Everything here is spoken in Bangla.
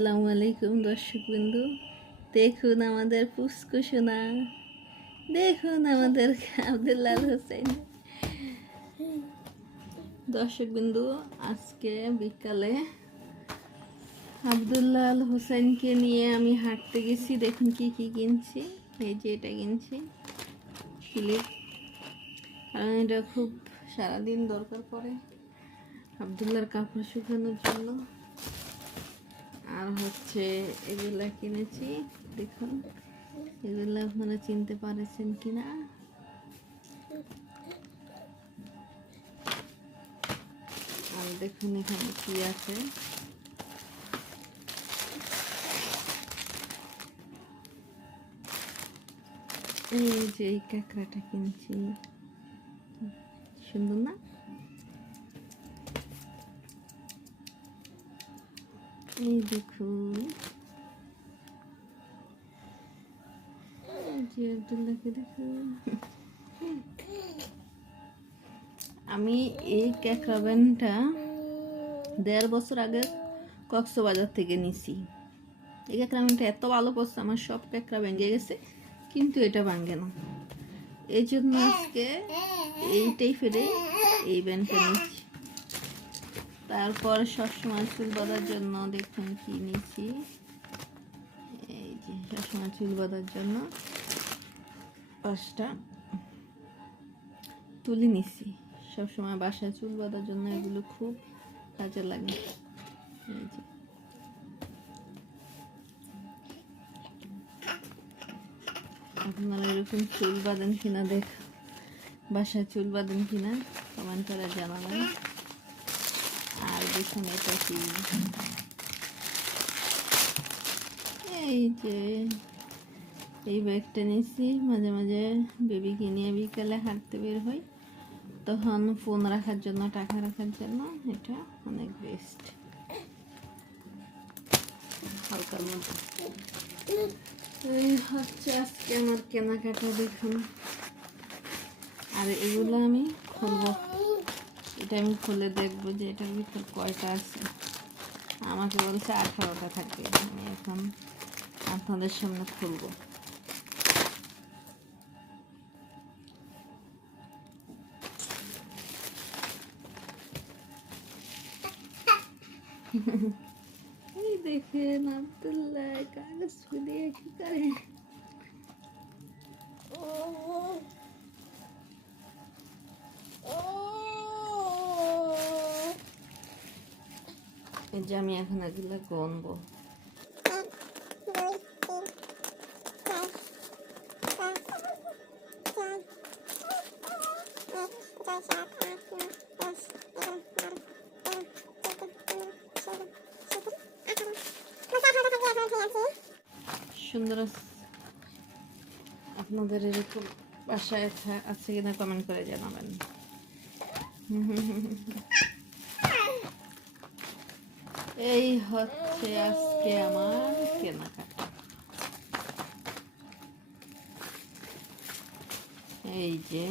আসসালামু আলাইকুম দর্শক বিন্দু দেখুন আমাদের পুষ্কু সোনা। দেখুন আমাদের আবদুল্লাল হোসেন। দর্শক বিন্দু আজকে বিকালে আবদুল্লাল হোসেনকে নিয়ে আমি হাঁটতে গেছি। দেখুন কি কি কিনছি। এই যে এটা কিনছি। ক্লিপ। কারণ এটা খুব সারাদিন দরকার পড়ে আবদুল্লার কাপড় শুকানোর জন্য। আর হচ্ছে এগুলা কিনেছি, দেখুন। এগুলো আপনারা চিনতে পারেছেন কিনা? আর দেখুন এখানে কি আছে। এই যে এই কাঁকড়াটা কিনছি। সুন্দর না? এই দেখুন। আমি এই ক্যাকরাবেনটা দেড় বছর আগে কক্সবাজার থেকে নিছি। এই ক্যাকরাবেনটা এত ভালো পড়ছে আমার সব ক্যাকরা ভেঙে গেছে, কিন্তু এটা ভাঙে না। এই জন্য আজকে এইটাই ফেলে এই ব্যান্ডটা নিচ্ছি তারপর সবসময় চুল বাঁধার জন্য দেখুন কি নিয়েছি এই যে সবসময় চুল বাঁধার জন্য পাঁচটা তুলি নিছি সবসময় বাসায় চুল বাঁধার জন্য এগুলো খুব কাজে লাগে। আপনারা এরকম চুল বাঁধেন কিনা দেখ বাসায় চুল বাঁধেন কিনা কমেন্ট করে জানাবেন। আর দেখুন এটা কি। এই যে, এই ব্যাগটা নিয়েছি। মাঝে মাঝে বেবিকে নিয়ে বিকালে হাঁটতে বের হই। তখন ফোন রাখার জন্য, টাকা রাখার জন্য এটা অনেক বেস্ট হালকার মধ্যে। এই হচ্ছে আজকে আমার কেনাকাটা, দেখুন। আর এগুলো আমি খুলবো। এটা আমি খুলে দেখব যে এটার ভিতর কয়টা আছে আমাকে বলছে আঠারোটা থাকে আমি এখন আপনাদের সামনে খুলবো এই দেখেন আবদুল্লাহ কাগজ করে এই যে আমি এখন এগুলো গনবো। সুন্দর আপনাদের এরকম বাসায় আছে কিনা কমেন্ট করে জানাবেন। এই হচ্ছে আজকে আমার কেনাকাটা। এই যে